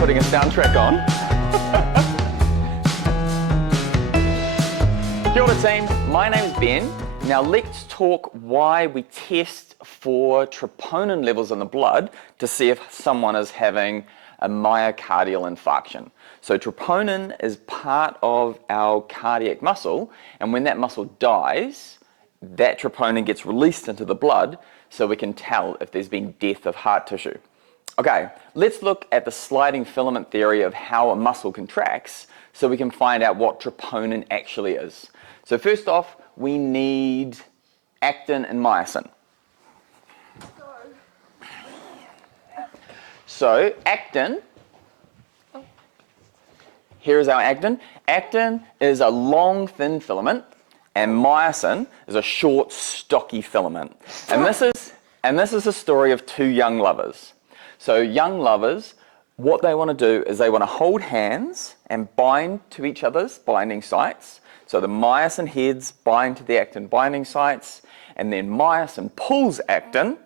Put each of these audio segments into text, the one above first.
putting a soundtrack on. Kia ora team, my name's Ben. Now let's talk why we test for troponin levels in the blood to see if someone is having a myocardial infarction. So troponin is part of our cardiac muscle, and when that muscle dies, that troponin gets released into the blood so we can tell if there's been death of heart tissue. Okay, let's look at the sliding filament theory of how a muscle contracts so we can find out what troponin actually is. So first off, we need actin and myosin. So actin, here is our actin. Actin is a long, thin filament, and myosin is a short, stocky filament. And this is a story of two young lovers. So young lovers, what they want to do is they want to hold hands and bind to each other's binding sites. So the myosin heads bind to the actin binding sites, and then myosin pulls actin,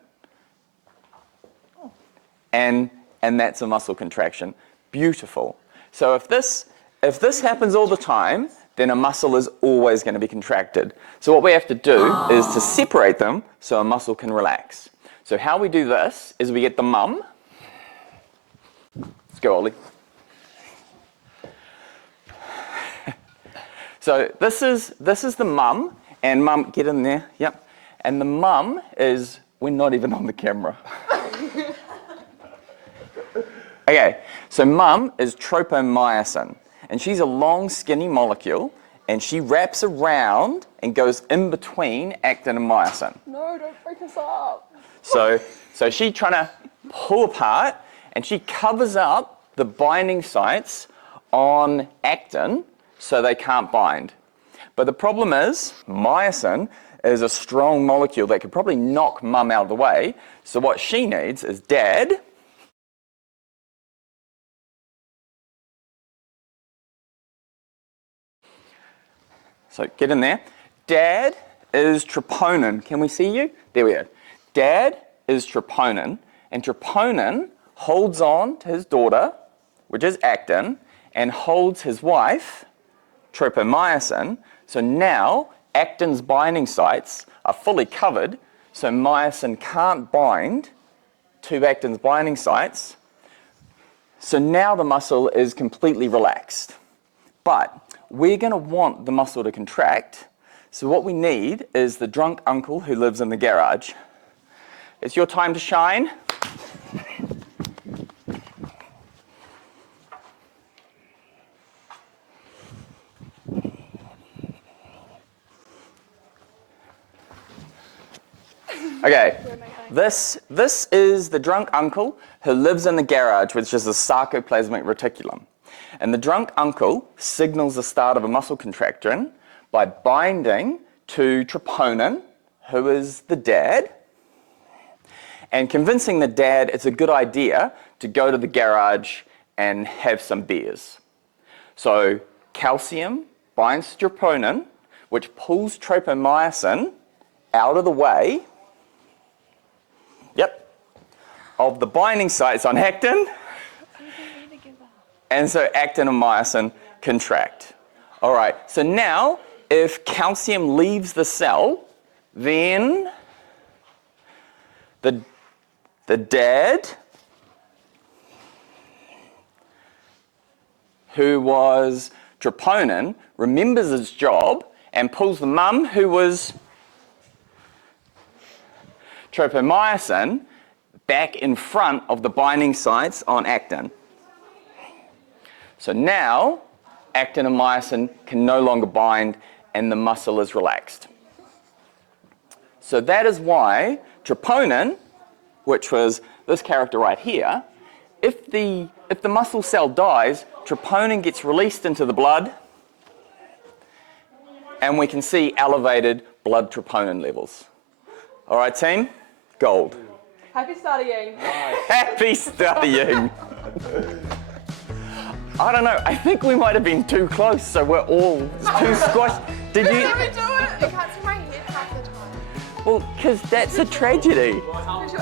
and that's a muscle contraction. Beautiful. So if this happens all the time, then a muscle is always going to be contracted. So what we have to do is to separate them so a muscle can relax. So how we do this is we get the mum. Let's go, Ollie. So this is the mum, and mum, get in there, yep. And the mum is, we're not even on the camera. Okay, so mum is tropomyosin, and she's a long, skinny molecule, and she wraps around and goes in between actin and myosin. No, don't break us up. So she's trying to pull apart, and she covers up the binding sites on actin so they can't bind. But the problem is, myosin is a strong molecule that could probably knock mum out of the way, so what she needs is dad. So get in there. Dad is troponin. Can we see you? There we go. Dad is troponin, and troponin holds on to his daughter, which is actin, and holds his wife, tropomyosin. So now actin's binding sites are fully covered, so myosin can't bind to actin's binding sites. So now the muscle is completely relaxed. But we're going to want the muscle to contract, so what we need is the drunk uncle who lives in the garage. It's your time to shine. Okay, this is the drunk uncle who lives in the garage, which is the sarcoplasmic reticulum. And the drunk uncle signals the start of a muscle contraction by binding to troponin, who is the dad, and convincing the dad it's a good idea to go to the garage and have some beers. So calcium binds to troponin, which pulls tropomyosin out of the way, of the binding sites on actin, and so actin and myosin contract. All right, so now if calcium leaves the cell, then the dad, who was troponin, remembers his job and pulls the mum, who was tropomyosin, back in front of the binding sites on actin. So now actin and myosin can no longer bind and the muscle is relaxed. So that is why troponin, which was this character right here, if the muscle cell dies, troponin gets released into the blood, and we can see elevated blood troponin levels. All right, team? Gold. Happy studying. Happy studying. I don't know, I think we might have been too close, so we're all too squashed. Did you? Let me do it. I can't see my head half the time. Well, because that's a tragedy. Because you're